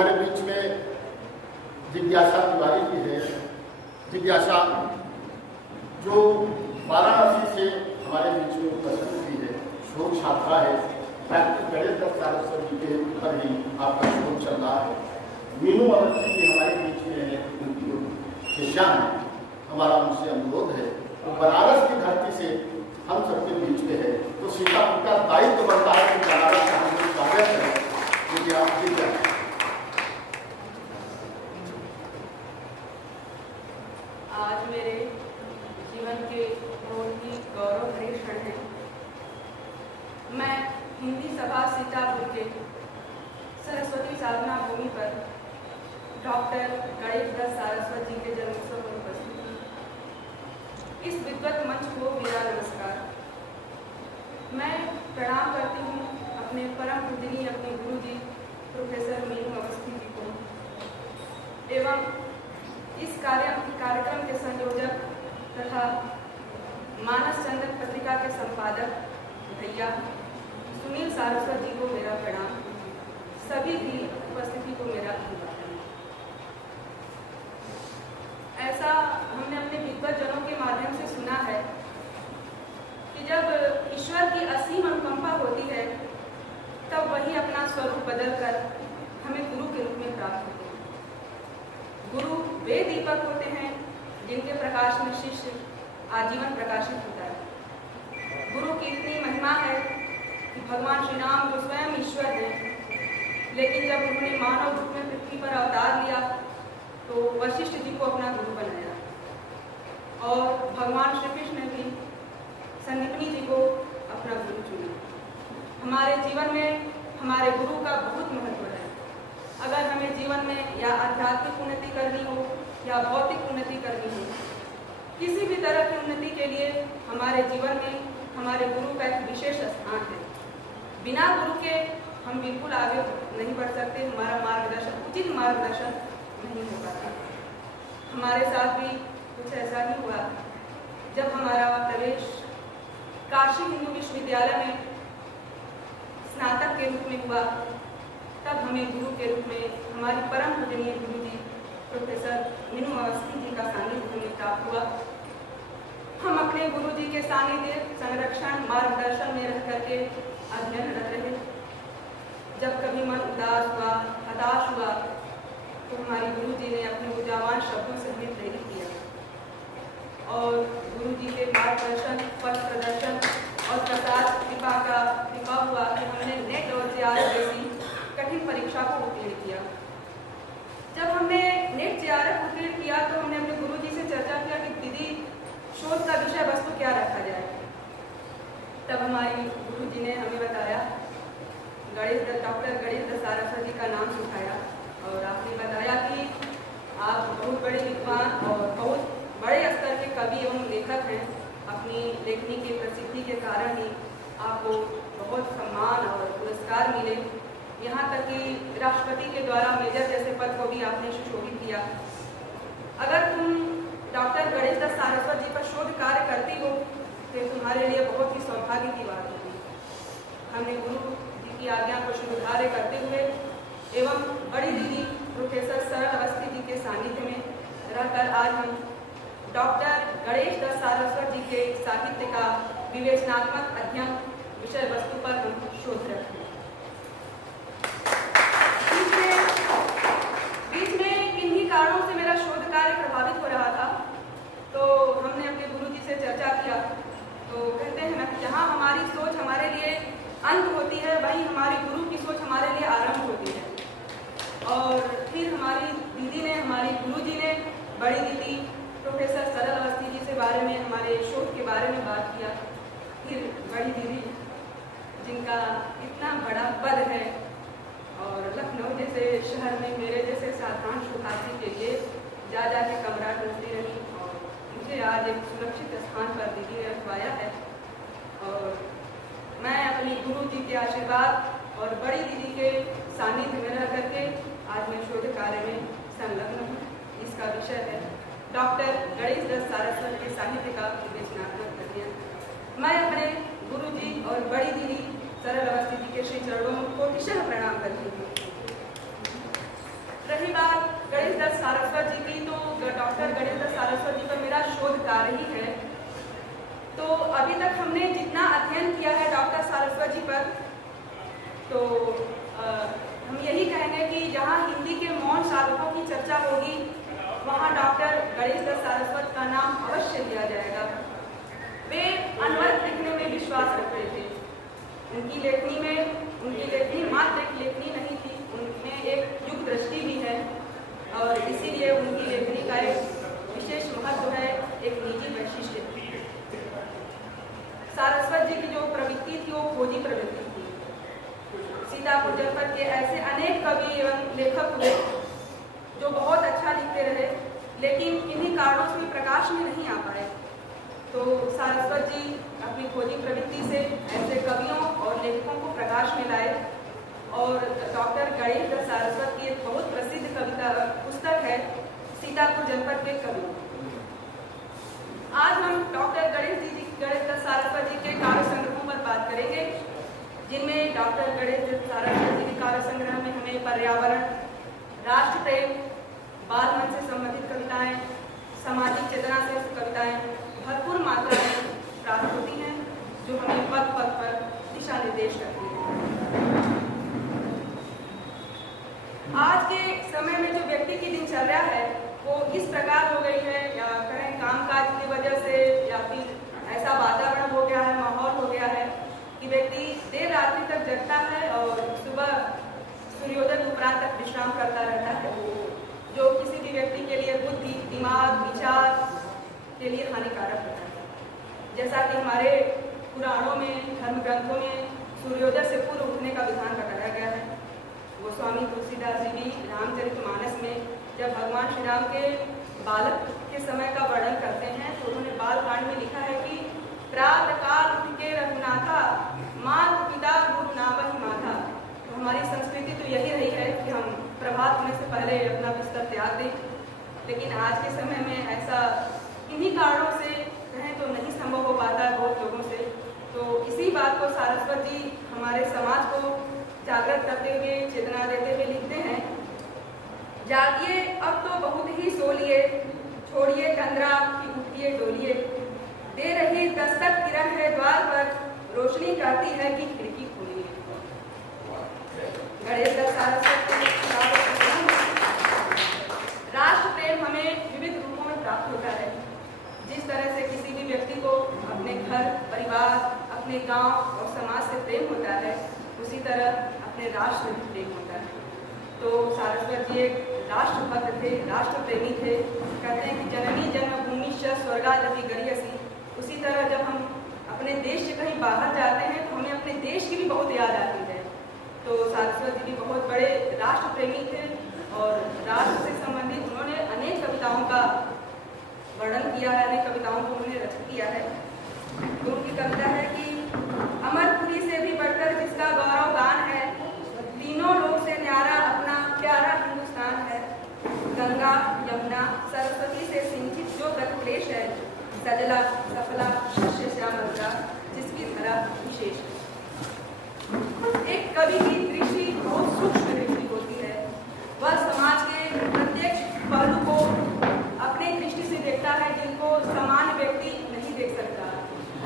हमारे बीच में जिज्ञासा तिवारी जी है। जिज्ञासा जो वाराणसी से हमारे बीच में उपस्थित हुई है, शोध छात्रा है। गणेश दत्त सारस्वत जी के ऊपर ही आपका शोध चल रहा है। मीनू अवस्थी जी हमारे बीच में है, उनकी शिष्या है। हमारा उनसे अनुरोध है तो बनारस की धरती से हम सबके बीच में है, तो सीतापुर का दायित्व बनता है कि बनारस का हम लोग स्वागत करें। मुझे आप जी आज मेरे जीवन के बहुत ही गौरव भरे क्षण है। मैं हिंदी सभा सीतापुर के सरस्वती साधना भूमि पर डॉक्टर गणेश दत्त सारस्वत जी के जन्मोत्सव पर उपस्थित हूँ। इस विद्वत मंच को मेरा नमस्कार। मैं प्रणाम करती हूँ अपने परम पूजनीय अपने गुरु जी प्रोफेसर मीनू अवस्थी जी को एवं इस कार्यक्रम के संयोजक तथा मानस चंद्र पत्रिका के संपादक भैया सुनील सारस्वत जी को मेरा प्रणाम। सभी की उपस्थिति को मेरा धन्यवाद। ऐसा हमने अपने विद्वतजनों के माध्यम से सुना है कि जब ईश्वर की असीम अनुकंपा होती है तब वही अपना स्वरूप बदलकर हमें गुरु के रूप में प्राप्त होते हैं। गुरु वे दीपक होते हैं जिनके प्रकाश में शिष्य आजीवन प्रकाशित होता है। गुरु की इतनी महिमा है कि भगवान श्री राम जो स्वयं ईश्वर हैं, लेकिन जब उन्होंने मानव रूप में पृथ्वी पर अवतार लिया तो वशिष्ठ जी को अपना गुरु बनाया और भगवान श्री कृष्ण ने भी संदीपनी जी को अपना गुरु चुना। हमारे जीवन में हमारे गुरु का बहुत महत्व है। अगर हमें जीवन में या आध्यात्मिक उन्नति करनी हो या भौतिक उन्नति करनी हो, किसी भी तरह की उन्नति के लिए हमारे जीवन में हमारे गुरु का एक विशेष स्थान है। बिना गुरु के हम बिल्कुल आगे नहीं बढ़ सकते। हमारा मार्गदर्शन, उचित मार्गदर्शन नहीं हो पाता। हमारे साथ भी कुछ ऐसा ही हुआ जब हमारा प्रवेश काशी हिंदू विश्वविद्यालय में स्नातक के रूप में हुआ। तब हमें गुरु के रूप में हमारी परम पूजनीय गुरु जी प्रोफेसर मीनू अवस्थी जी का सानिध्य हमें प्राप्त हुआ। हम अपने गुरु जी के सानिध्य, संरक्षण, मार्गदर्शन में रह करके अध्ययनरत रहे। जब कभी मन उदास हुआ, हताश हुआ तो हमारी गुरु जी ने अपने ऊर्जावान शब्दों से हमें प्रेरित किया और गुरु जी के मार्गदर्शन, पथ प्रदर्शन और प्रसाद कृपा हुआ कि हमने नेट और जेआरएफ जैसी कठिन परीक्षा को उत्तीर्ण किया। जब हमने नेट जेआरएफ उत्तीर्ण किया तो हमने अपने गुरु जी से चर्चा किया कि दीदी शोध का विषय वस्तु क्या रखा जाए। तब हमारी गुरु जी ने हमें बताया, डॉक्टर गणेश दत्त सारस्वत जी का नाम सुझाया और आपने बताया कि आप बहुत बड़े विद्वान और बहुत बड़े स्तर के कवि एवं लेखक हैं। अपनी लेखनी की प्रसिद्धि के कारण ही आपको बहुत सम्मान और पुरस्कार मिले। यहाँ तक कि राष्ट्रपति के द्वारा मेजर जैसे पद को भी आपने सुशोभित किया। अगर तुम डॉक्टर गणेश दत्त सारस्वत जी पर शोध कार्य करती हो तो तुम्हारे लिए बहुत ही सौभाग्य की बात होगी। हमने गुरु जी की आज्ञा को शुभकार्य करते हुए एवं बड़ी दीदी प्रोफेसर सरल अवस्थी जी के सानिध्य में रहकर आज हम डॉक्टर गणेश दत्त सारस्वत जी के साहित्य का विवेचनात्मक अध्ययन विषय वस्तु पर हम शोध रखते हैं। बीच में किन्हीं कारणों से मेरा शोध कार्य प्रभावित हो रहा था तो हमने अपने गुरु जी से चर्चा किया तो कहते हैं कि जहाँ हमारी सोच हमारे लिए अंत होती है वहीं हमारी गुरु की सोच हमारे लिए आरंभ होती है। और फिर हमारी दीदी ने, हमारी गुरु जी ने, बड़ी दीदी प्रोफेसर सरल अवस्थी जी से बारे में, हमारे शोध के बारे में बात किया। फिर बड़ी दीदी जिनका इतना बड़ा पद है और लखनऊ जैसे शहर में मेरे जैसे साधारण सुखासी के लिए जा के कमरा ढूंढती रही और मुझे आज एक सुरक्षित स्थान पर दीदी ने रखवाया है। और मैं अपनी गुरु जी के आशीर्वाद और बड़ी दीदी के सानिध्य में रह करके आज मैं शोध कार्य में संलग्न हूँ। इसका विषय है डॉक्टर गणेश दत्त सारस्वत के साहित्य का विवेचनात्मक अध्ययन। मैं अपने गुरु जी और बड़ी दीदी सरल अवस्थी जी के श्री चरणों को कोटिशः प्रणाम करती हूँ। रही बात गणेश दत्त सारस्वत जी की, तो डॉक्टर गणेश दत्त सारस्वत जी पर मेरा शोध कार्य ही है। तो अभी तक हमने जितना अध्ययन किया है डॉक्टर सारस्वत जी पर, तो हम यही कहेंगे कि जहाँ हिंदी के मौन साधकों की चर्चा होगी वहाँ डॉक्टर गणेश दत्त सारस्वत का नाम अवश्य लिया जाएगा। वे अनवरत लिखने में विश्वास रखते थे। उनकी लेखनी मात्र एक लेखनी नहीं थी, उनमें एक युग दृष्टि भी है और इसीलिए उनकी लेखनी का एक विशेष महत्व है, एक निजी वैशिष्ट्य। सारस्वत जी की जो प्रवृत्ति थी वो खोजी प्रवृत्ति थी। सीतापुर जनपद के ऐसे अनेक कवि एवं लेखक हुए जो बहुत अच्छा लिखते रहे, लेकिन किन्हीं कारणों से प्रकाश में नहीं आ पाए। तो सारस्वत जी अपनी खोजी प्रवृत्ति से ऐसे कवियों और लेखकों को प्रकाश में लाए और डॉक्टर गणेश दत्त सारस्वत की एक बहुत प्रसिद्ध कविता पुस्तक है सीतापुर जनपद के कवि। आज हम डॉक्टर गणेश दत्त सारस्वत जी के कार्य संग्रहों पर बात करेंगे, जिनमें डॉक्टर गणेश दत्त सारस्वत जी के कार्य संग्रह में हमें पर्यावरण, राष्ट्र प्रेम, बाल मन से संबंधित कविताएं, सामाजिक चेतना से कविताएं भरपूर मात्रा में प्राप्त होती हैं, जो हमें पद पद पर दिशा निर्देश करती है। आज के समय में जो व्यक्ति की दिनचर्या है वो इस प्रकार हो गई है, या कहें कामकाज की वजह से, या फिर ऐसा वातावरण हो गया है, माहौल हो गया है कि व्यक्ति देर रात्रि तक जगता है और सुबह सूर्योदय उपरांत तक विश्राम करता रहता है, जो किसी भी व्यक्ति के लिए बुद्धि, दिमाग, विचार के लिए हानिकारक होता है। जैसा कि हमारे पुराणों में, धर्म ग्रंथों में सूर्योदय से पूर्व उठने का विधान बताया गया है। गोस्वामी तुलसीदास जी भी रामचरितमानस में जब भगवान श्री राम के बालक के समय का वर्णन करते हैं तो उन्होंने बाल कांड में लिखा है कि प्रातः काल उठ के रघुनाथा, माता पिता गुरु नावहि माथा। तो हमारी संस्कृति तो यही रही है कि हम प्रभात होने से पहले अपना बिस्तर त्याग दें, लेकिन आज के समय में ऐसा इन्हीं कारणों से कहें तो नहीं संभव हो पाता है बहुत लोगों से। तो इसी बात को सारस्वत जी हमारे समाज को जागृत करते हुए, चेतना देते हुए लिखते हैं, जागिए अब तो बहुत ही सो लिए, छोड़िए तंद्रा कि उठिए डोलिए, दे रही दस्तक किरण है द्वार पर, रोशनी कहती है कि खिड़की खोलिए। गणेश दत्त सारस्वत राष्ट्र प्रेम हमें विविध रूपों में प्राप्त होता है। जिस तरह से किसी भी व्यक्ति को अपने घर, परिवार, अपने गांव और समाज से प्रेम होता है, उसी तरह अपने राष्ट्र से भी प्रेम होता है। तो सारस्वत जी एक राष्ट्रभक्त थे, राष्ट्र प्रेमी थे। कहते हैं कि जननी जन्मभूमि स्वर्गादपि गरीयसी। उसी तरह जब हम अपने देश से कहीं बाहर जाते हैं तो हमें अपने देश की भी बहुत याद आती है। तो सारस्वत जी भी बहुत बड़े राष्ट्र प्रेमी थे और राष्ट्र से संबंधित उन्होंने अनेक कविताओं का वर्णन किया है, अनेक कविताओं को उन्होंने रचित किया है। तो उनकी कविता है कि अमरपुरी से भी बढ़कर जिसका गौरव गान है, तीनों लोग से न्यारा अपना प्यारा हिंदुस्तान है, गंगा यमुना सरस्वती से सिंचित जो गत क्लेश है, सजला सफला शस्य श्यामला जिसकी धरा विशेष है। एक कवि की दृष्टि बहुत सूक्ष्म दृष्टि होती है, वह समाज के प्रत्येक पहलू को अपने दृष्टि से देखता है जिनको सामान्य व्यक्ति नहीं देख सकता।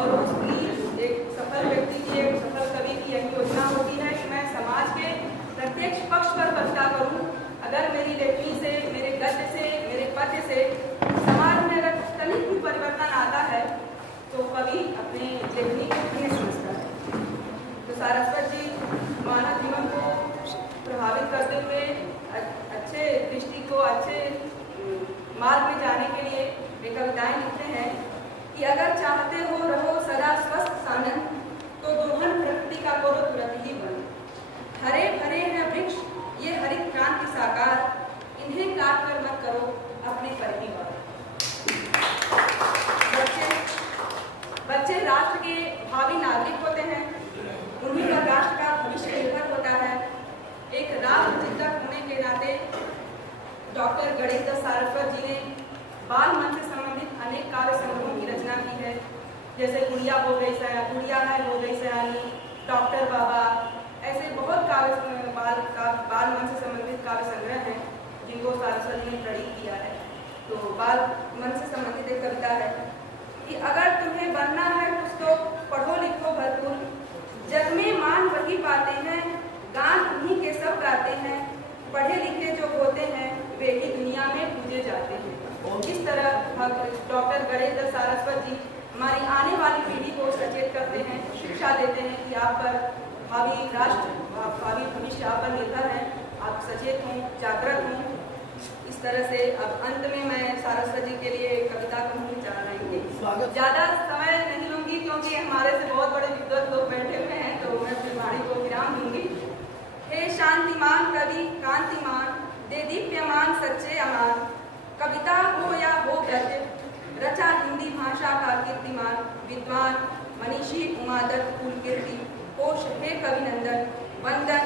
और उसकी एक सफल व्यक्ति की, एक सफल कवि की यही योजना होती है कि मैं समाज के प्रत्येक पक्ष पर कविता करूं। अगर मेरी लेखनी से, मेरे गद्य से, मेरे पद्य से समाज में अगर तनिक भी परिवर्तन आता है तो कवि अपने लेखनी को धन्य समझता है। तो सारस्वत जी मानव जीवन को प्रभावित करते हुए अच्छे दृष्टि को, अच्छे मार्ग में जाने के लिए वे कविताएं लिखते हैं कि अगर चाहते हो रहो सदा स्वस्थ सानंद, तो दोहन प्रकृति का करो तुरंत ही बंद। हरे भरे हैं वृक्ष ये हरित क्रांति साकार, इन्हें काट कर मत करो अपने परिवार। बच्चे राष्ट्र के भावी नागरिक होते हैं, उन्हीं पर राष्ट्र का भविष्य निर्भर होता है। एक राष्ट्र चिंतक होने के नाते डॉक्टर गणेश दत्त सारस्वत जी ने बाल मन से संबंधित अनेक कार्य संग्रहों की रचना की है, जैसे गुड़िया हो गई सयानी, डॉक्टर बाबा, ऐसे बहुत बाल मन से संबंधित कार्य संग्रह हैं तो बाल मन से संबंधित एक कविता है कि अगर तुम्हें बनना है कुछ तो पढ़ो लिखो भरपूर, जग में मान वही पाते हैं, गान उन्हीं के सब गाते हैं, पढ़े लिखे जो होते हैं वे ही दुनिया में पूजे जाते हैं। इस तरह डॉक्टर गणेश सारस्वत जी हमारी आने वाली पीढ़ी को सचेत करते हैं, शिक्षा देते हैं कि आप पर भावी राष्ट्र, भावी भविष्य आप पर निर्भर है, आप सचेत हों, जागृत हों। इस तरह से अब अंत में मैं सारस्वत जी के लिए कविता कहूँगी चाह रही हूँ। ज़्यादा समय नहीं लूँगी क्योंकि हमारे से बहुत बड़े विद्वत लोग बैठे हुए हैं, तो मैं अपनी वाणी को विराम दूंगी। हे शांतिमान कवि कांतिमान, दे दीप्यमान सच्चे अमान, कविता हो या हो गद्य, रचा हिंदी भाषा का कीर्तिमान, विद्वान मनीषी उमादत्त कुलकीर्ति, कोश हे कवि नंदन, वंदन